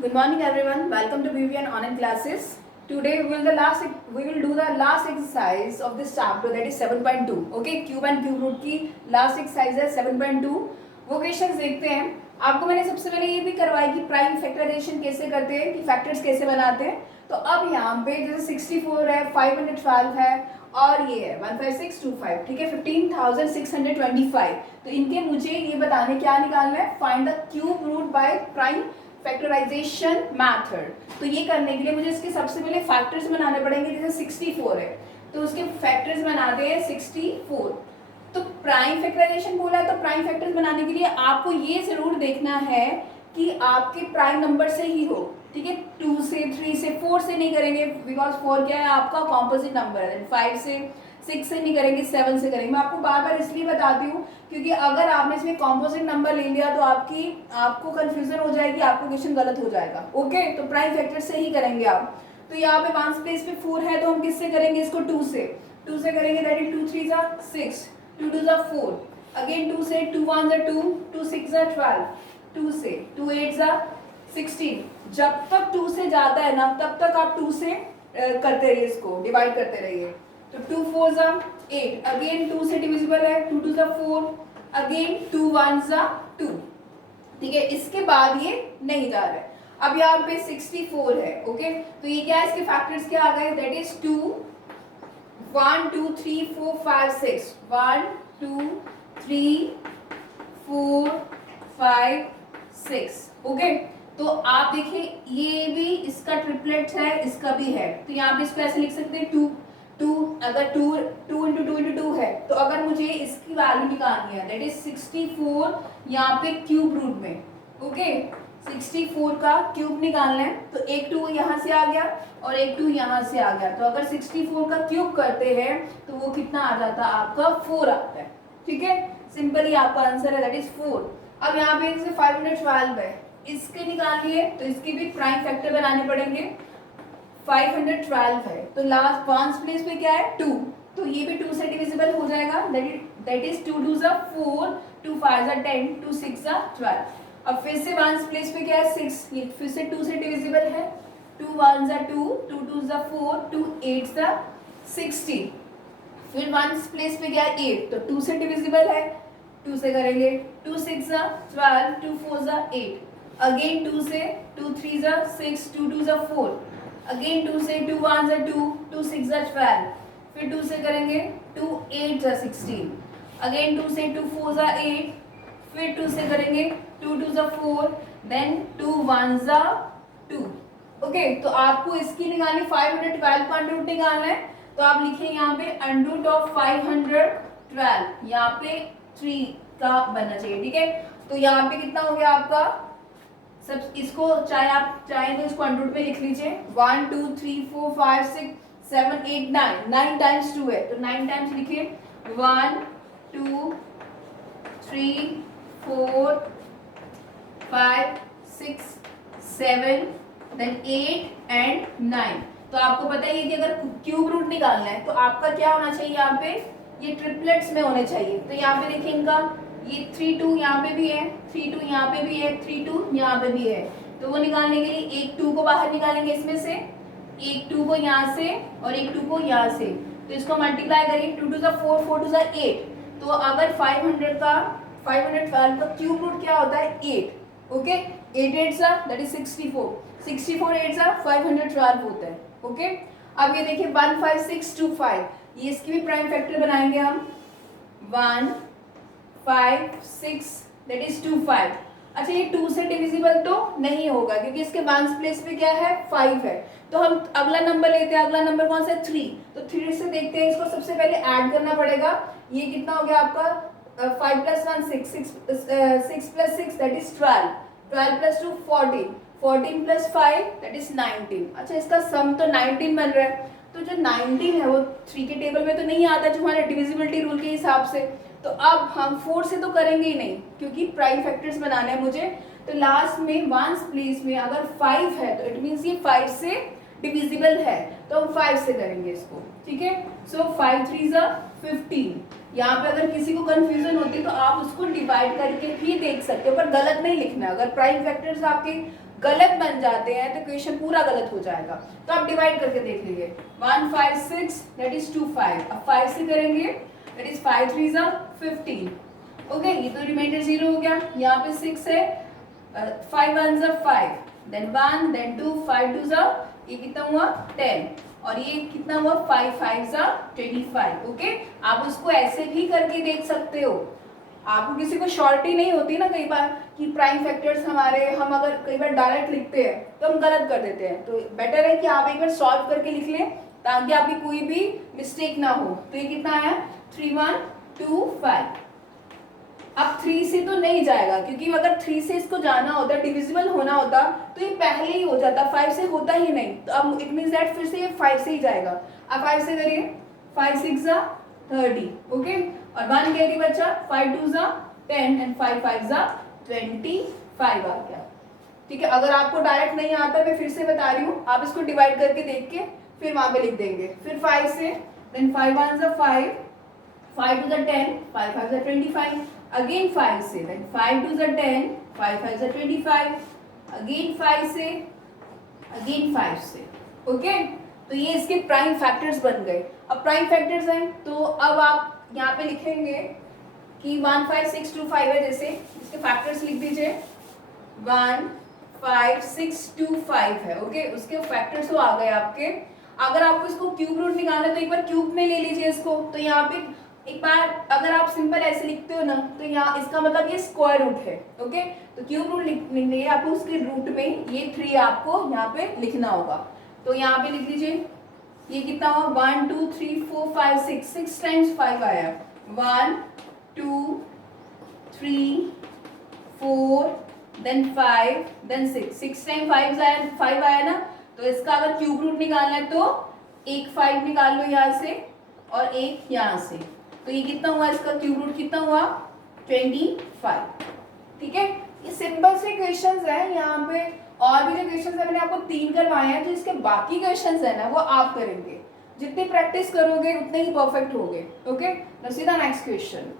Good morning, everyone. Welcome to BVN online classes. Today we will do the last exercise of this chapter, that is 7.2. Okay, cube and cube root की last exercise है 7.2. वो questions देखते हैं. आपको मैंने सबसे पहले ये भी करवाई कि प्राइम फैक्टराइजेशन कैसे करते हैं, कि फैक्टर्स कैसे बनाते हैं. तो अब यहाँ पे जैसे 64 है, 512 है और ये है 15625, ठीक है, 15,625. तो इनके मुझे ये बताने क्या निकालना है, find the cube root by prime factorisation method. तो ये करने के लिए मुझे इसके सबसे पहले फैक्टर्स बनाने पड़ेंगे. जैसे 64 है तो उसके फैक्टर्स बना दे 64. तो प्राइम फैक्टराइजेशन बोला है तो प्राइम फैक्टर्स बनाने के लिए आपको ये जरूर देखना है कि आपके प्राइम नंबर से ही हो, ठीक है. 2 से 3 से 4 से नहीं करेंगे, बिकॉज 4 क्या है आपका कॉम्पोजिट नंबर है. 5 से 6 से नहीं करेंगे, 7 से करेंगे. मैं आपको बार बार इसलिए बताती हूँ क्योंकि अगर आपने इसमें कॉम्पोजिट नंबर ले लिया तो आपको कंफ्यूजन हो जाएगी, आपको क्वेश्चन गलत हो जाएगा. ओके, तो प्राइम फैक्टर से ही करेंगे आप. तो यहाँ पे वंस प्लेस पे 4 है तो हम किससे करेंगे इसको, 2 से करेंगे. दैट इज 2 3 जा 6, 2 2 जा 4, अगेन 2 से, 2 1 जा 2, 2 6 जा 12, 2 से 2 8 जा 16. जब तक 2 से जाता है ना तब तक आप 2 से करते रहिए, इसको डिवाइड करते रहिए. तो 2 4 जा 8, अगेन 2 से डिविजिबल है, 2 2 जा 4, अगेन 2 1 जा 2, ठीक है. इसके बाद ये नहीं जा रहा है. अब यहाँ पे 64 है. ओके, तो ये क्या है, इसके फैक्टर्स क्या आ गए, दैट इज 2 1 2 3 4 5 6, 1 2 3 4 5 6. ओके, तो आप देखिए ये भी इसका ट्रिपलेट है, इसका भी है. तो यहाँ पे इसको ऐसे लिख सकते हैं 2 2, अगर 2 इंटू 2 इंटू 2 है तो अगर मुझे इसकी वैल्यू निकालनी है दैट इज 64 यहाँ पे क्यूब रूट में. ओके, 64 का क्यूब निकालना है तो एक 2 यहाँ से आ गया और एक 2 यहाँ से आ गया. तो अगर 64 का क्यूब करते हैं तो वो कितना आ जाता है आपका, 4 आता है. ठीक है, सिंपली आपका आंसर है दैट इज 4. अब यहाँ पे जैसे 512 है, इसके निकालिए तो इसके भी प्राइम फैक्टर बनाने पड़ेंगे. 512 है तो लास्ट वंस प्लेस पे क्या है 2, तो ये भी 2 से डिविजिबल हो जाएगा. दैट इज 2 2 जा 4, 2 5 जा 10, 2 6 जा 12. अब फिर से वंस प्लेस पे क्या है 6, ये फिर से 2 से डिविजिबल है. 2 1 जा 2, 2 2 जा 4, 2 8 जा 16. फिर वंस प्लेस पे क्या है 8, तो 2 से डिविजिबल है, 2 से करेंगे. 2 6 जा 12, 2 4 जा 8, अगेन 2 से, 2 3 जा 6, 2 2 जा 4, अगेन 2 से, 2 1 जा 2, 2 6 जा 12, फिर 2 से करेंगे 2 8 जा 16, अगेन 2 से, 2 4 जा 8, फिर 2 से करेंगे 2 2 जा 4, देन 2 1 जा 2. ओके, तो आपको इसकी निकालनी 512 का अंडर रूट निकालना है. तो आप लिखिए यहाँ पे अंडर रूट ऑफ 512, यहाँ पे 3 का बनना चाहिए. ठीक है, तो यहाँ पे कितना हो गया आपका, सब इसको चाहे आप चाहे तो इसको अंडर रूट में लिख लीजिए. 1 2 3 4 5 6 7 8 9, 9 टाइम्स 2 है तो 9 टाइम्स लिखिए. 1 2 3 4 5 6 7 देन 8 एंड 9. तो आपको पता ही है कि अगर क्यूब रूट निकालना है तो आपका क्या होना चाहिए, यहाँ पे ये ट्रिपलेट्स में होने चाहिए. तो यहाँ पे देखिए इनका ये 3 2 यहाँ पे भी है, 3 2 यहाँ पे भी है, 3 2 यहाँ पे भी है. तो वो निकालने के लिए एक 2 को बाहर निकालेंगे इसमें से, एक 2 को यहाँ से और एक 2 को यहाँ से. तो इसको मल्टीप्लाई करिए, 2 2 जा 4, 4 2 जा 8. तो अगर 512 का क्यूब रूट क्या होता है 8. ओके, 8 8 सा दैट इज 64, 64 8 सा 512 होता है. ओके, अब ये देखिए 15625, ये इसकी भी प्राइम फैक्टर बनाएंगे हम. 1 5 6 दैट इज 2 5. अच्छा, ये 2 से डिविजिबल तो नहीं होगा क्योंकि इसके वंस प्लेस पे क्या है 5 है. तो हम अगला नंबर लेते हैं. अगला नंबर कौन सा है 3. तो 3 से देखते हैं, इसको सबसे पहले ऐड करना पड़ेगा. ये कितना हो गया आपका 5 plus 1 6, 6 plus 6 that is 12, 12 plus 2 14, 14 plus 5 that is 19. अच्छा, इसका सम तो 19 बन रहा है. तो जो 19 है वो 3 के टेबल में तो नहीं आता जो हमारे डिविजिबिलिटी रूल के हिसाब से. तो अब हम 4 से तो करेंगे ही नहीं क्योंकि प्राइम फैक्टर्स बनाने हैं मुझे. तो लास्ट में वंस प्लेस में अगर 5 है तो इट मीन्स ये 5 से डिविजिबल है, तो हम 5 से करेंगे इसको. ठीक है, सो 5 3 जा 15. यहाँ पे अगर किसी को कंफ्यूजन होती है तो आप उसको डिवाइड करके भी देख सकते हो, पर गलत नहीं लिखना. अगर प्राइम फैक्टर्स आपके गलत बन जाते हैं तो क्वेश्चन पूरा गलत हो जाएगा। तो आप डिवाइड करके देख लीजिए 1 5 6 दैट इज 2 5। अब 5 से करेंगे दैट इज 5 3 ज़ा 15। ओके, ये तो रिमाइंडर 0 हो गया। यहाँ पे 6 है, 5 1 ज़ा 5 देन 1 देन 2 5 2 ज़ा ये कितना हुआ 10 और ये कितना हुआ 5 5 ज़ा 25। ओके, आप उसको ऐसे भी करके देख सकते हो। आपको किसी को शॉर्टी नहीं होती ना कई बार कि प्राइम फैक्टर्स हमारे, हम अगर कई बार डायरेक्ट लिखते हैं तो हम गलत कर देते हैं, तो बेटर है कि आप एक बार सॉल्व करके लिख लें ताकि आपकी कोई भी मिस्टेक ना हो। तो ये कितना आया 3 1 2 5। अब 3 से तो नहीं जाएगा क्योंकि अगर 3 से इसको जाना होता, डिविजिबल होना होता तो ये पहले ही हो जाता, 5 से होता ही नहीं। तो अब इट मींस दैट फिर से ये 5 से ही जाएगा। अब 5 से करिए 5 6 ज़ा 30। ओके, और 1 कैरी बचा 5 2 ज़ा 10 एंड 5 5 ज़ा 25 आ गया। ठीक है, अगर आपको डायरेक्ट नहीं आता मैं फिर से बता रही हूँ, आप इसको डिवाइड करके देख के फिर वहां पे लिख देंगे। फिर 5 से देन 5 1 ज़ा 5 5 2 ज़ा 10 5 5 ज़ा 25। अगेन 5 से देन 5 2 ज़ा 10 5 5 ज़ा 25। अगेन 5 से अगेन 5 से। ओके, तो ये इसके प्राइम फैक्टर्स बन गए। अब प्राइम फैक्टर्स हैं तो अब आप यहाँ पे लिखेंगे कि 1 5 6 2 5 है, जैसे इसके फैक्टर्स लिख दीजिए 1 5 6 2 5 है। ओके, उसके फैक्टर्स तो आ गए आपके। अगर आपको इसको क्यूब रूट निकालना है तो एक बार क्यूब में ले लीजिए इसको। तो यहाँ पे एक बार अगर आप सिंपल ऐसे लिखते हो ना तो यहाँ इसका मतलब ये स्क्वायर रूट है। ओके, तो क्यूब रूट लिखने आपको उसके रूट में ये 3 आपको यहाँ पे लिखना होगा। तो यहाँ पे लिख लीजिए ये कितना हुआ 1 2 3 4 5 6 6 टाइम्स 5 आया 1 2 3 4 देन 5 देन 6 6 टाइम 5 आया ना। तो इसका अगर क्यूब रूट निकालना है तो एक 5 निकाल लो यहाँ से और एक यहाँ से। तो ये कितना हुआ, इसका क्यूब रूट कितना हुआ 25। ठीक है, ये सिंपल से क्वेश्चंस है। यहाँ पे और भी जो क्वेश्चंस है मैंने आपको 3 करवाए हैं, तो इसके बाकी क्वेश्चंस है ना वो आप करेंगे। जितनी प्रैक्टिस करोगे उतने ही परफेक्ट होगे। Okay, now see the next question.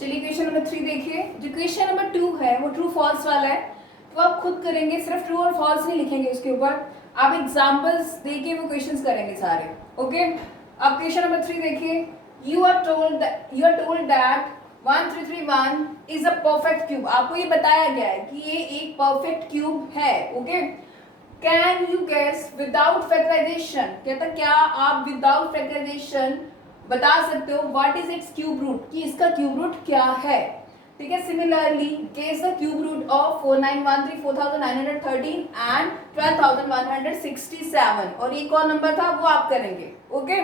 चलिए क्वेश्चन नंबर 3 देखिए। जो क्वेश्चन नंबर 2 है वो ट्रू फॉल्स वाला है, तो आप खुद करेंगे, सिर्फ ट्रू और फॉल्स नहीं लिखेंगे उसके ऊपर, आप एग्जांपल्स देके वो क्वेश्चंस करेंगे सारे। ओके, अब क्वेश्चन नंबर 3 देखिए। You are told that 1331 is a perfect cube. आपको ये बताया गया है कि ये एक परफेक्ट क्यूब है। Okay, can you guess without factorisation, कहता क्या आप विदाउट फैक्टराइजेशन बता सकते हो what is its cube root, कि इसका क्यूब रूट क्या है। ठीक है, similarly guess the cube root of 4913 4913 and 12167। और एक और नंबर था वो आप करेंगे। ओके,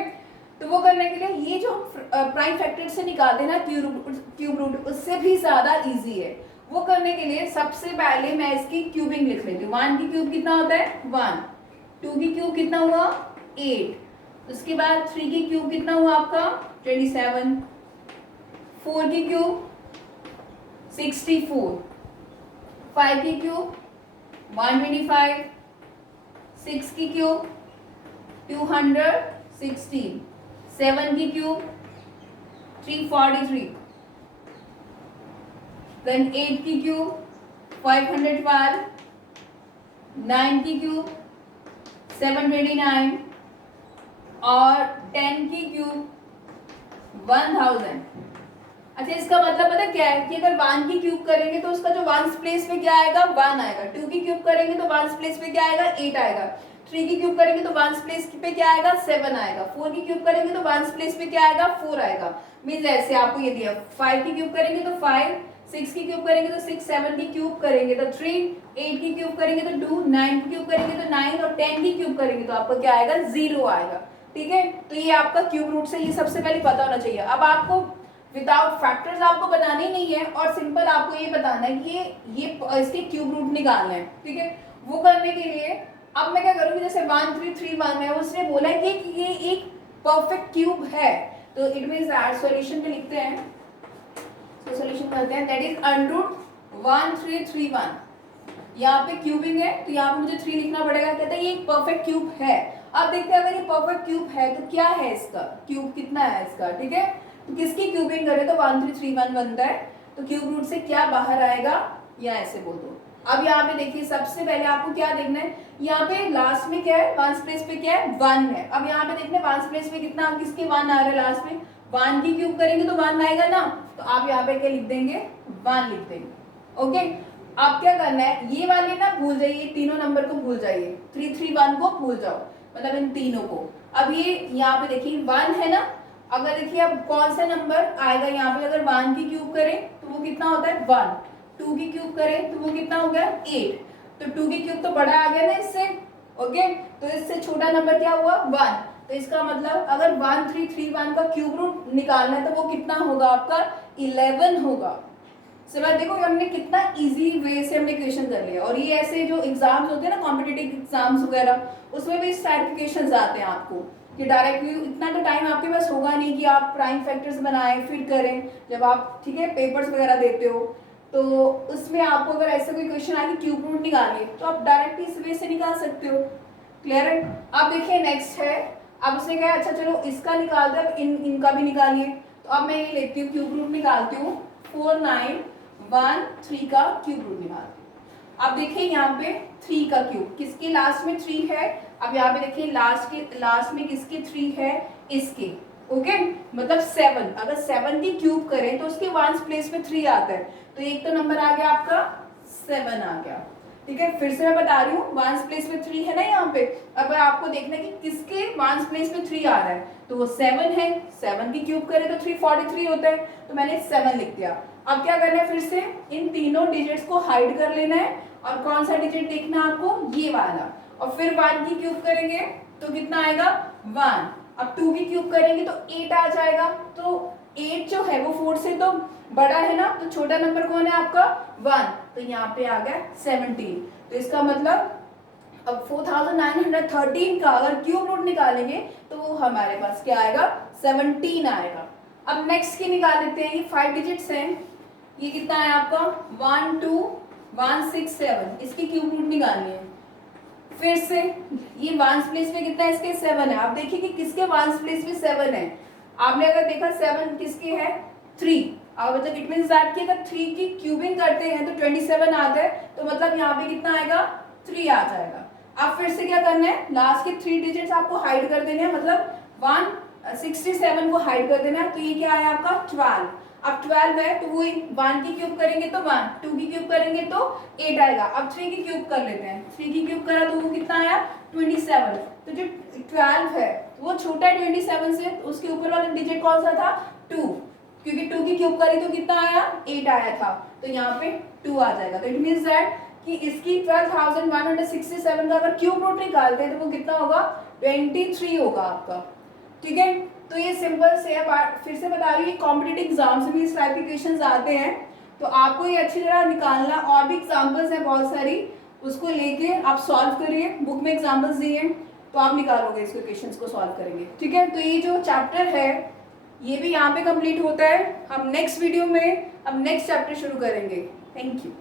तो वो करने के लिए ये जो प्राइम फैक्टर से निकालते हैं ना क्यूब रूट, उससे भी ज्यादा इजी है। वो करने के लिए सबसे पहले मैं इसकी क्यूबिंग लिख लेती हूँ। 1 की क्यूब कितना होता है 1, 2 की क्यूब कितना हुआ 8, उसके बाद 3 की क्यूब कितना हुआ आपका 27, 4 की क्यूब 64, 5 की क्यूब 125, 6 की क्यूब 216, 7 की क्यूब 343, then 8 की क्यूब 512, 9 की क्यूब 729 और 10 की क्यूब 1000। अच्छा, इसका मतलब पता क्या है कि अगर 1 की क्यूब करेंगे तो उसका जो 1s प्लेस पे क्या आएगा 1 आएगा, 2 की क्यूब करेंगे तो 1s प्लेस पे क्या आएगा 8 आएगा, 3 की क्यूब करेंगे तो 1s प्लेस पे क्या आएगा 7 आएगा, 4 की क्यूब करेंगे तो 1s प्लेस पे क्या आएगा 4 आएगा। मींस ऐसे आपको ये दिया 5 की क्यूब करेंगे तो 5, 6 की क्यूब करेंगे तो 6, 7 की क्यूब करेंगे तो 3, 8 की क्यूब करेंगे तो 2, 9 की क्यूब करेंगे तो 9 और 10 की क्यूब करेंगे तो आपका क्या आएगा 0 आएगा। ठीक है, तो ये आपका क्यूब रूट से ये सबसे पहले पता होना चाहिए। अब आपको विदाउट फैक्टर्स आपको बनाने ही नहीं है और सिंपल आपको ये बताना है कि ये इसके क्यूब रूट निकालना है। ठीक है, वो करने के लिए अब मैं क्या करूँगी, जैसे 1331 है उसने बोला है कि ये एक परफेक्ट क्यूब है, तो इट मींस दैट सॉल्यूशन में लिखते हैं, तो सॉल्यूशन करते हैं दैट इज √1331। यहाँ पे क्यूबिंग है तो यहाँ पे मुझे 3 लिखना पड़ेगा। कहता है ये एक परफेक्ट क्यूब है। अब देखते हैं अगर ये परफेक्ट क्यूब है तो क्या है इसका क्यूब कितना है इसका। ठीक है, तो किसकी क्यूबिंग करें तो 1331 बनता है तो क्यूब रूट से क्या बाहर आएगा, या ऐसे बोल दो। अब यहाँ पे देखिए सबसे पहले आपको क्या देखना है, यहाँ पे लास्ट में क्या है, वंस प्लेस पे क्या है, 1 है। अब यहाँ पे देखना है वंस प्लेस पे कितना, किसके 1 आ रहा है लास्ट में, 1 की क्यूब करेंगे तो 1 आएगा ना, तो आप यहाँ पे क्या लिख देंगे, 1 लिख देंगे। ओके, अब क्या करना है, ये वाले ना भूल जाइए, तीनों नंबर को भूल जाइए, 3 3 1 को भूल जाओ, मतलब इन तीनों को। अब ये यहाँ पे देखिए 1 है ना, अगर देखिए अब कौन सा नंबर आएगा यहाँ पे, अगर 1 की क्यूब करें तो वो कितना होता है 1, 2 की क्यूब करें तो वो कितना हो गया 8, तो 2 की क्यूब तो बड़ा आ गया ना इससे। ओके, तो इससे छोटा नंबर क्या हुआ 1, तो इसका मतलब अगर 1 3 3 1 का क्यूब रूट निकालना है तो वो कितना होगा आपका 11 होगा। समझ, देखो हमने कितना इजी वे से हमने क्वेश्चन कर लिया। और ये ऐसे जो एग्जाम्स होते हैं ना, कॉम्पिटिटिव एग्जाम्स वगैरह, उसमें भी इस टाइप के क्वेश्चन आते हैं आपको कि डायरेक्टली इतना तो टाइम आपके पास होगा नहीं कि आप प्राइम फैक्टर्स बनाएं फिर करें, जब आप ठीक है पेपर्स वगैरह देते हो तो उसमें आपको अगर ऐसा कोई क्वेश्चन आए कि क्यूब रूट निकालिए तो आप डायरेक्टली इस वे से निकाल सकते हो। क्लियर है। अब देखिए नेक्स्ट है, अब उसने कहा अच्छा चलो इसका निकाल दे, अब इनका भी निकालिए। तो अब मैं ये लेती हूँ क्यूब रूट निकालती हूँ, 4 9 1 3 का क्यूब रूट निकालती हूँ। अब देखिए यहाँ पे 3 का क्यूब, किसके लास्ट में 3 है, अब यहाँ पे देखिए लास्ट में किसके 3 है, इसके। ओके, मतलब 7, अगर 7 की क्यूब करें तो उसके वंस प्लेस में 3 आता है, तो एक तो नंबर आ गया आपका 7 आ गया। ठीक है, फिर से मैं बता रही हूँ, वंस प्लेस में 3 है ना यहाँ पे, अब आपको देखना है कि किसके वंस प्लेस में 3 आ रहा है, तो वो 7 है, 7 की क्यूब करें तो 343 होता है, तो मैंने 7 लिख दिया। अब क्या करना है, फिर से इन तीनों डिजिट्स को हाइड कर लेना है, और कौन सा डिजिट देखना है आपको, ये वाला, और फिर 1 की क्यूब करेंगे तो कितना आएगा 1, अब 2 की क्यूब करेंगे तो 8 आ जाएगा, तो 8 जो है वो 4 से तो बड़ा है ना, तो छोटा नंबर कौन है आपका 1, तो यहाँ पे आ गया 17। तो इसका मतलब अब 4913 का अगर क्यूब रूट निकालेंगे तो वो हमारे पास क्या आएगा 17 आएगा। अब नेक्स्ट की निकाल लेते हैं, ये 5 डिजिट्स हैं, ये कितना है आपका 1 2 1 6 7, इसकी क्यूब रूट निकालनी है। फिर से ये वंस प्लेस में कितना है, इसके 7 है। आप देखिए कि किसके वंस प्लेस में 7 है, आपने अगर देखा 7 किसके है 3, अब मतलब इट मींस दैट कि अगर 3 की क्यूबिंग करते हैं तो 27 आता है, तो मतलब यहाँ पे कितना आएगा 3 आ जाएगा। अब फिर से क्या करना है, लास्ट के 3 डिजिट्स आपको हाइड कर देने हैं, मतलब 167 को हाइड कर देना है, तो ये क्या है आपका 12। अब 12 है तो वो 1 की क्यूब करेंगे तो 1, 2 की क्यूब करेंगे तो 8 आएगा। अब 3 की क्यूब कर लेते हैं, 3 की क्यूब करा तो वो कितना आया 27। तो जो 12 है वो छोटा है 27 से, उसके ऊपर वाला डिजिट कौन सा था 2, क्योंकि 2 की क्यूब करी तो कितना आया 8 आया था, तो यहाँ पे 2 आ जाएगा। तो इट मीन्स दैट कि इसकी 12,167 का अगर क्यूब रूट निकालते हैं तो वो कितना होगा 23 होगा आपका। ठीक है, तो ये सिंपल से है। फिर से बता रही हूँ, कॉम्पिटिटिव एग्जाम्स में इस टाइप के क्वेश्चंस आते हैं, तो आपको ये अच्छी तरह निकालना। और भी एग्जाम्पल्स हैं बहुत सारी, उसको लेके आप सॉल्व करिए, बुक में एग्जाम्पल्स दिए हैं तो आप निकालोगे इसके क्वेश्चंस को सॉल्व करेंगे। ठीक है, तो ये जो चैप्टर है ये भी यहाँ पे कंप्लीट होता है। हम नेक्स्ट वीडियो में अब नेक्स्ट चैप्टर शुरू करेंगे। Thank you.